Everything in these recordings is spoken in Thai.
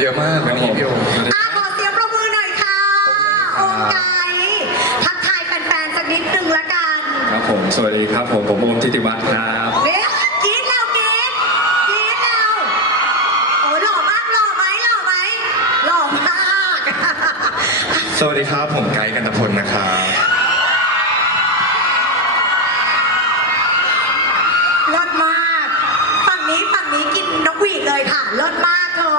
เยอะมากวันนี้พี่โอมอะขอเสียงประมือหน่อยค่ะโอมไกด์ทักทายแฟนๆสักนิดนึงละกัน ครับผม สวัสดีครับผม ผมโอมทิติวัฒน์ครับ เอ๊ะกรี๊ดแล้วกรี๊ดกรี๊ดแล้วโอ้หล่อมากหล่อไหมหล่อไหมหล่อมาก สวัสดีครับผมไกด์กันตพลนะครับ เลิศมาก ฝั่งนี้ฝั่งนี้กินนกหวีดเลยค่ะเลิศมากเธอ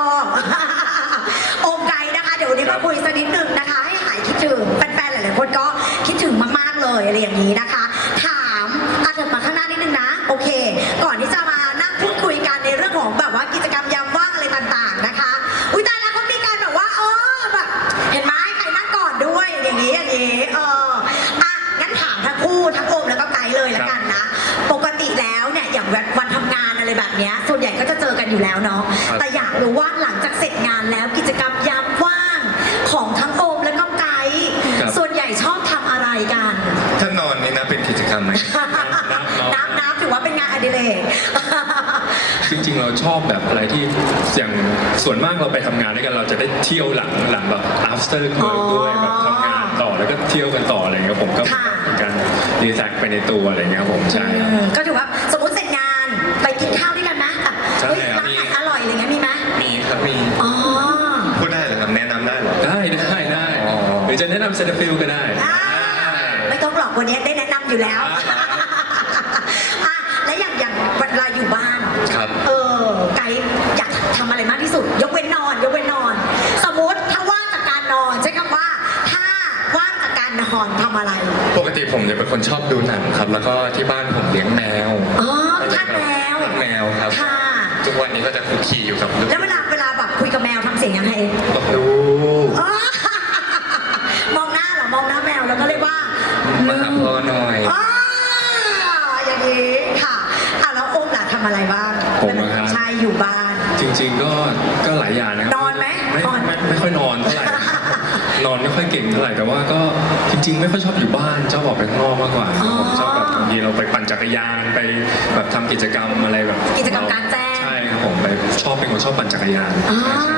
โอมไกด์นะคะ เดี๋ยววันนี้ มาคุยสักนิดหนึ่งนะคะ ให้หายคิดถึงแฟนๆหลายๆคนก็คิดถึงมากๆเลยอะไรอย่างนี้นะคะ ถามอาเถิดมาข้างหน้านิดนึงนะ โอเค ก่อนที่จะมานั่งพูดคุยกันในเรื่องของแบบว่ากิจกรรมยามว่างอะไรต่างๆนะคะ อุ้ยตายแล้วเขามีการแบบว่าเออแบบเห็นไหมใครนั่งก่อนด้วยอย่างนี้อย่างนี้เอออะงั้นถามทั้งคู่ทั้งโอมแล้วก็ไกด์เลยละกันนะ ปกติแล้วเนี่ยอย่างวันทำงานอะไรแบบเนี้ยส่วนใหญ่ก็จะเจอกันอยู่แล้วเนาะแต่อยากรู้ว่า ริง ๆ เราชอบแบบอะไรที่อย่างส่วนมากเราไปทำงานด้วยกันเราจะได้เที่ยวหลังหลังแบบ after อ๋อ work ด้วยแบบทำงานต่อแล้วก็เที่ยวกันต่ออะไรเงี้ยผมก็ค่ะ เป็นการรีแลกซ์ไปในตัวอะไรเงี้ยครับผมใช่ครับ อืมก็ถือว่าสมมติเสร็จงานไปกินข้าวด้วยกันนะแบบใช่เฮ้ยครับ ร้านไหนอร่อยอะไรเงี้ยมีไหมมีครับมีอ๋อ พูดได้เหรอครับแนะนำได้เหรอ ได้ได้ได้อ๋อ หรือจะแนะนำเซนฟิลก็ได้ อ่าไม่ต้องหรอกวันนี้ได้แนะนำอยู่แล้วอะและอย่างอย่างเวลาอยู่บ้าน อนทำอะไร ปกติผมจะเป็นคนชอบดูหนังครับ แล้วก็ที่บ้านผมเลี้ยงแมวอ๋อทานแมวเลี้ยงแมวครับ ค่ะ ทุกวันนี้ก็จะคุกคีอยู่กับลูกแล้วเวลาเวลาแบบคุยกับแมวทำเสียงยังไงลูกอ๋อ มองหน้าเหรอ มองหน้าแมวแล้วก็เรียกว่า มาหาพ่อหน่อย อ๋ออย่างนี้ค่ะอะแล้วโอมล่ะทำอะไรบ้างผมอะครับ ใช่อยู่บ้าน จริง ๆ ก็ก็หลายอย่างนะครับนอนไหมไม่นอน ไม่ไม่ค่อยนอนเท่าไหร่ นอนไม่ค่อยเก่งเท่าไหร่แต่ว่าก็จริง ๆ ไม่ค่อยชอบอยู่บ้านชอบออกไปข้างนอกมากกว่าอ๋อผมชอบแบบบางทีเราไปปั่นจักรยานไปแบบทำกิจกรรมอะไรแบบกิจกรรมกลางแจ้ง ใช่ครับผมไปชอบเป็นคนชอบปั่นจักรยานอ่าใช่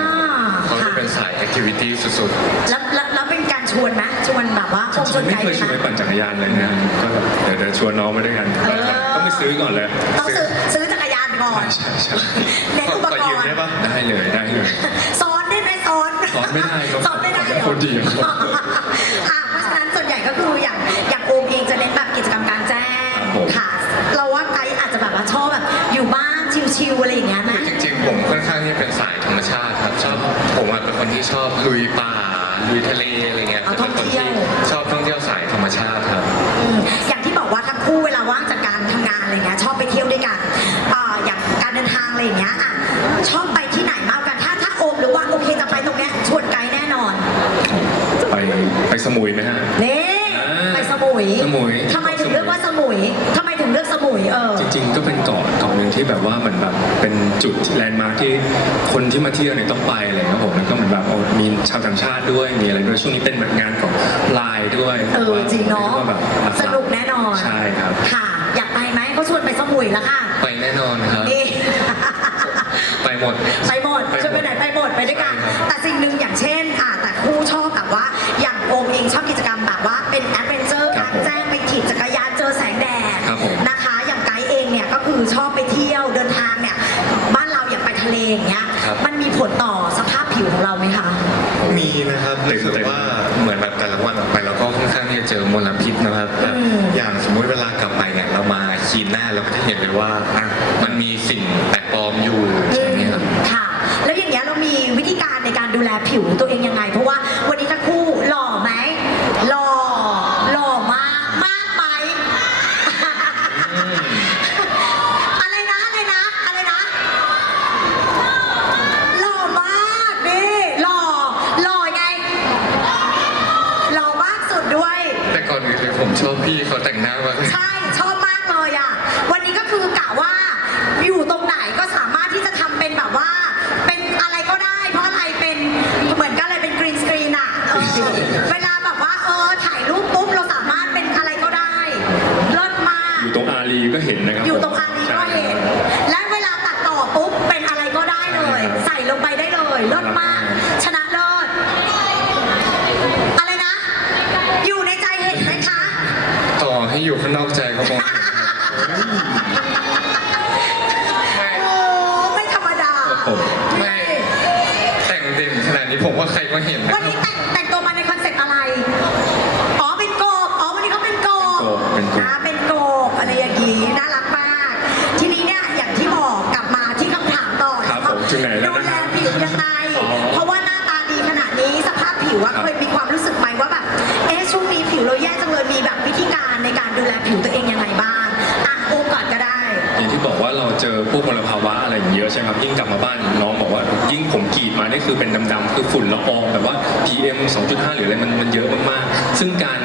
เขาค่ะจะเป็นสายแอคทิวิตี้สุดแล้วแล้วแล้วเป็นการชวนไหมชวนแบบว่าโอมชจวรินงๆไม่ไกลเคยชวนไหไปมปั่นจักรยานเลยนะก็แบบเดี๋ยวเดี๋ยวชวนน้องมาด้วยกันเออต้องไปซื้อก่อนเลยต้องซื้อซื้อจักรยานก่อนใช่ใช่เน้นอุปขอกยืมรณ์ได้ปะได้เลยได้เลย ซ้อนได้ไหมซ้อนซ้อนไม่ได้ครับ ซ้อนไม่ ไสมุยไหมฮะ นี่อ่าไปสมุยสมุย ทำไมถึงเลือกว่าสมุยทำไมถึงเลือกสมุยเออ จริงๆ ก็เป็นเกาะเกาะหนึ่งที่แบบว่าเหมือนแบบเป็นจุดแลนด์มาร์คที่คนที่มาเที่ยวเนี่ยต้องไปอะไรครับผมแล้วก็เหมือนแบบโอ้มีชาวต่างชาติด้วยมีอะไรด้วยช่วงนี้เป็นเหมือนงานของไลน์ด้วยเออจริงเนาะก็แบบหลัๆสนุก ทะเลอย่างเงี้ย ครับ มันมีผลต่อสภาพผิวของเราไหมคะ มีนะครับรู้สึกว่าเหมือนแบบแต่ละวันออกไปเราก็ค่อนข้างที่จะเจอมลพิษนะครับแบบอืม อย่างสมมุติเวลากลับไปเนี่ยเรามาคลีนหน้าเราก็จะเห็นเลยว่าอะมันมีสิ่งแปลกปลอมอยู่อย่างเงี้ยครับ ค่ะ แล้วอย่างเงี้ยเรามีวิธีการในการดูแลผิวตัวเองยังไง เพราะว่าวันนี้ทั้งคู่หล่อไหมหล่อหล่อมากมากไหม อะไรนะอะไรนะอะไรนะหล่อมากนี่หล่อหล่อไงหล่อมากสุดด้วย แต่ก่อนอื่นเลยผมชอบพี่เขาแต่งหน้ามากเลย ใช่ชอบมากเลยอะ วันนี้ก็คือกะว่าอยู่ตรงไหนก็สามารถที่จะทำเป็นแบบว่า เป็นอะไรก็ได้ เพราะอะไรเป็นเหมือนกันเลยเป็นกรีนสกรีนอะเออเวลาแบบว่าเออถ่ายรูปปุ๊บเราสามารถเป็นอะไรก็ได้เลิศมาก อยู่ตรงอารีก็เห็นนะครับ อยู่ตรงอารีก็เห็น และเวลาตัดต่อปุ๊บเป็นอะไรก็ได้เลย ใส่ลงไปได้เลยเลิศมาก อยู่ข้างนอกใจก็มองเห็นครับ โอ้ไม่ธรรมดา โอ้โห ไม่ แต่งเด่นขนาดนี้ผมว่าใครก็เห็นนะ วันนี้แต่งแต่งตัวมาในคอนเซ็ปต์อะไร อ๋อเป็นโกบอ๋อวันนี้เขาเป็นโกบ เป็นโกบ อ่าเป็นโกบอะไรอย่างงี้น่ารักมาก ทีนี้เนี่ยอย่างที่บอกกลับมาที่คำถามต่อ ครับผมถึงไหนแล้ว ดู นะ แลผิวยังไง อ๋อ เพราะว่าหน้าตาดีขนาดนี้สภาพผิวอะ ครับ เคยมีความรู้สึกไหมว่าแบบ เอ๊ะช่วงนี้ผิวเราแย่จังเลยมีแบบวิธีการในการดูแลผิวตัวเองยังไงบ้างอะโอมก่อนก็ได้ อย่างที่บอกว่าเราเจอพวกมลภาวะอะไรอย่างเยอะใช่ไหมครับยิ่งกลับมาบ้านน้องบอกว่ายิ่งผมกรีดมานี่คือเป็นดำๆคือฝุ่นละอองแบบว่า PM 2.5 หรืออะไรมันมันเยอะมากๆซึ่งการ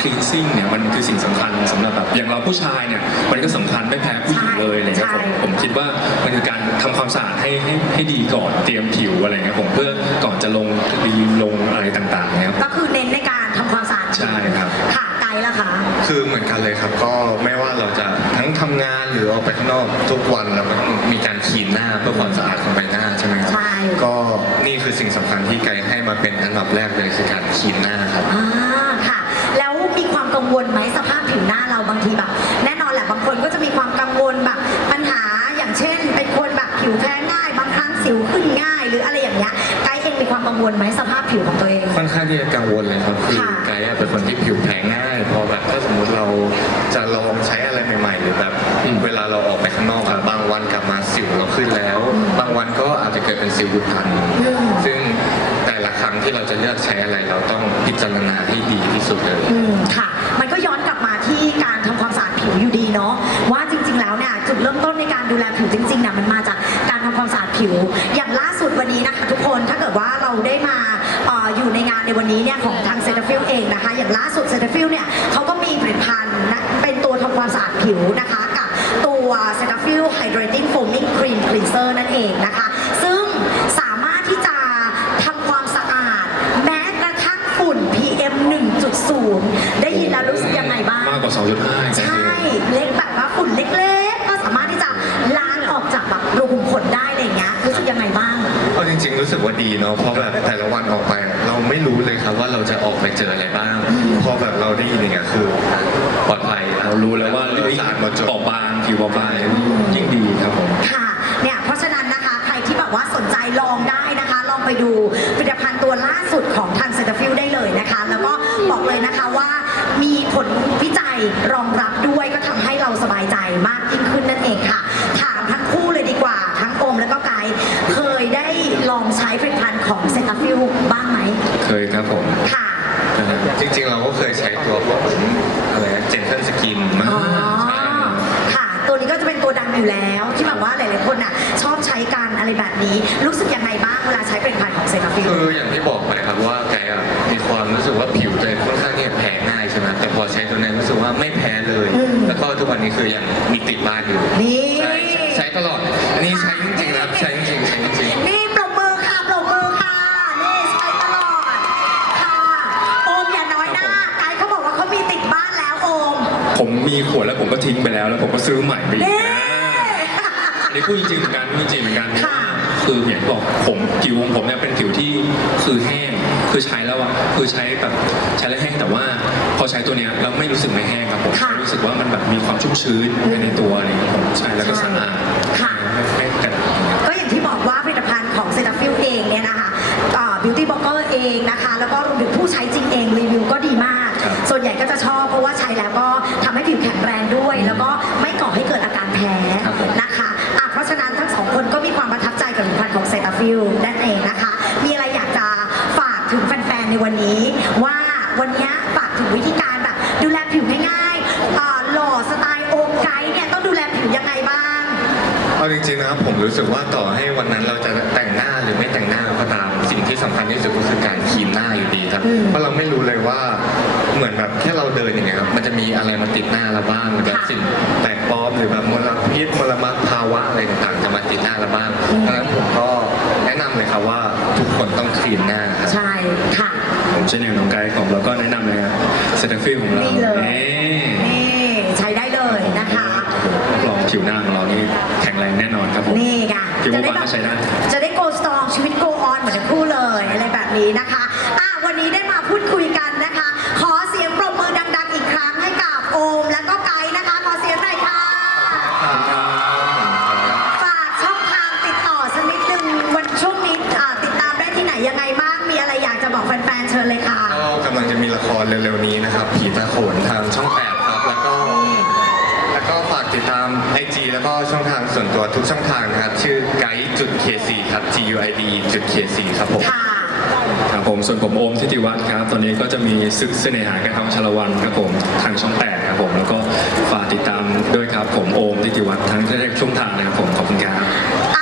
cleansing เนี่ยมันคือสิ่งสำคัญสำหรับแบบอย่างเราผู้ชายเนี่ยมันก็สำคัญไม่แพ้ผู้หญิงเลยอะไรเงี้ยใช่ผมผมคิดว่ามันคือการทำความสะอาดให้ให้ให้ดีก่อนเตรียมผิวอะไรเงี้ยผมเพื่อก่อนจะลงครีมลงอะไรต่างๆเนี่ยครับก็คือเน้นในการทำความสะอาดผิวใช่ครับค่ะไกด์ละคะ คือเหมือนกันเลยครับ ก็ไม่ว่าเราจะทั้งทำงานหรือออกไปข้างนอกทุกวันเราก็ต้องมีการคลีนหน้าเพื่อความสะอาดของใบหน้าใช่ไหมครับใช่ ก็นี่คือสิ่งสำคัญที่ไกด์ให้มาเป็นอันดับแรกเลยคือการคลีนหน้าครับ อ่าค่ะ แล้วมีความกังวลไหมสภาพผิวหน้าเราบางทีแบบ แน่นอนแหละบางคนก็จะมีความกังวลแบบปัญหาอย่างเช่นเป็นคนแบบผิวแพ้ง่าย บางครั้งสิวขึ้นง่าย หรืออะไรอย่างเงี้ยไกด์เองมีความกังวลไหมสภาพผิวของตัวเอง ค่อนข้างที่จะกังวลเลยครับคือค่ะ เกิดเป็นสิวอุดตันอืมซึ่งแต่ละครั้งที่เราจะเลือกใช้อะไร เราต้องพิจารณาให้ดีที่สุดเลยอืมค่ะ มันก็ย้อนกลับมาที่การทำความสะอาดผิวอยู่ดีเนาะว่าจริง ๆ แล้วเนี่ยจุดเริ่มต้นในการดูแลผิวจริงๆเนี่ยมันมาจากการทำความสะอาดผิว อย่างล่าสุดวันนี้นะคะทุกคนถ้าเกิดว่าเราได้มาเอ่ออยู่ในงานในวันนี้เนี่ยของทางเซนต์ฟิลเองนะคะ อย่างล่าสุดเซนต์ฟิลเนี่ยเขาก็มีผลิตภัณฑ์นะเป็นตัวทำความสะอาดผิวนะคะกับ ตัวเซนต์ฟิล Hydrating Foaming Cream Cleanser นั่นเองนะคะ ซึ่งสามารถที่จะทำความสะอาด แม้กระทั่งฝุ่น PM 1.0ได้ยินแล้วรู้สึกยังไงบ้าง มากกว่า 2.5 ใช่ เล็กแบบว่าฝุ่นเล็กๆ ก็สามารถที่จะล้างออกจากแบบรูขุมขนได้อะไรอย่างเงี้ยรู้สึกยังไงบ้างเอาจริงๆ รู้สึกว่าดีเนาะเพราะแบบแต่ละวันออกไปอะเราไม่รู้เลยครับว่าเราจะออกไปเจออะไรบ้างพอแบบเราได้ยินอย่างเงี้ยคือปลอดภัยอะเรารู้แล้วว่าเรื่องสะอาดหมดจดเปราะบางผิวเปราะบางยิ่งดีครับผมค่ะเนี่ยเพราะฉะนั้นนะคะใครที่แบบว่าสนใจลองได้นะคะ ลองไปดูผลิตภัณฑ์ตัวล่าสุดของทางเซนต์ฟิลได้เลยนะคะแล้วก็ บอกเลยนะคะว่ามีผลวิจัยรองรับด้วยก็ทำให้เราสบายใจมากยิ่งขึ้นนั่นเองค่ะ ถามทั้งคู่เลยดีกว่า ทั้งโอมและก็ไกด์เคยได้ลองใช้ผลิตภัณฑ์ของเซนต์ฟิลบ้างไหม เคยครับผม ค่ะ จริงๆเราก็เคยใช้ตัวของอะไรเจนเทนสกินมาอ๋อใช่ค่ะ ตัวนี้ก็จะเป็นตัวดังอยู่แล้วที่แบบว่าหลายๆคนน่ะชอบใช้กันอะไรแบบนี้ รู้สึกยังไงบ้างเวลาใช้ผลิตภัณฑ์ของเซนต์ฟิลคืออย่างที่บอกไปครับว่าแก คือยังมีติดบ้านอยู่นี่ ใช่ใช้ตลอด อันนี้ใช้จริงๆนะครับ ใช้จริงๆใช้จริงๆนี่ปรบมือค่ะปรบมือค่ะ นี่ใช้ตลอด ค่ะ โอมอย่าน้อยหน้าไกด์เขาบอกว่าเขามีติดบ้านแล้วโอมผมมีขวดแล้วผมก็ทิ้งไปแล้ว แล้วผมก็ซื้อใหม่ไปอีกนี่ นะอันนี้พูดจริงๆเหมือนกันพูดจริงๆเหมือนกันค่ะ คืออย่างที่บอกผมผิวของผมเนี่ยเป็นผิวที่คือแห้งคือใช้แล้วอะคือใช้แบบใช้แล้วแห้งแต่ว่าพ อใช้ตัวเนี้ยเราไม่รู้สึกไม่แห้งครับผมค่ะรู้สึกว่ามันแบบมีความชุ่มชื้นภายในตัวอะไรอย่างเงี้ยผมใช่แล้วก็สะอาดค่ะ ไม่ไม่กระดาษอย่างเงี้ยก็อย่างที่บอกว่าผลิตภัณฑ์ของเซ t ฟิลเองเนี่ยนะคะบิวตี้บล็อกเกอร์เองนะคะ แล้วก็รวมถึงผู้ใช้จริงเองรีวิวก็ดีมาก ครับส่วนใหญ่ก็จะชอบเพราะว่าใช้แล้วก็ทำให้ผิวแข็งแรงด้วย สิ่งแปลกปลอมหรือแบบมลพิษมลภาวะอะไรต่างๆจะมาติดหน้าเราบ้างดังนั้นผมก็แนะนำเลยครับว่าทุกคนต้องคลีนหน้าครับ ใช่ค่ะ ผมเช่นอย่างน้องไกด์ของเราก็แนะนำเลยครับเซตฟิลของเรานี่เลย นี่นี่ใช้ได้เลยนะคะ รับรองผิวหน้าของเรานี่แข็งแรงแน่นอนครับผม นี่ไงผิวจะบางแบก็ใช้ได้ จะได้โกสตรองชีวิตโกออนเหมือนทั้งคู่เลยอะไรแบบนี้นะคะอะวันนี้ได้มาพูดคุยกันนะคะ ขอเสียงปรบมือดัง ๆ อีกครั้งให้กับโอม และก็ เร็วๆนี้นะครับ ผีตาโขนทางช่อง 8 ครับ แล้วก็ แล้วก็ฝากติดตาม IG แล้วก็ช่องทาง ส่วนตัวทุกช่องทางนะครับ ชื่อ guide จุด kc ครับ g u i d จุด kc ครับผม ค่ะ ครับผมส่วนผมโอมทิติวัฒน์ครับ ตอนนี้ก็จะมีซึกเสน่หากันทำชาละวันครับผมทางช่องแปดครับผมแล้วก็ฝากติดตามด้วยครับผมโอมทิติวัฒน์ทั้งทุกช่องทางนะครับผมขอบคุณครับอา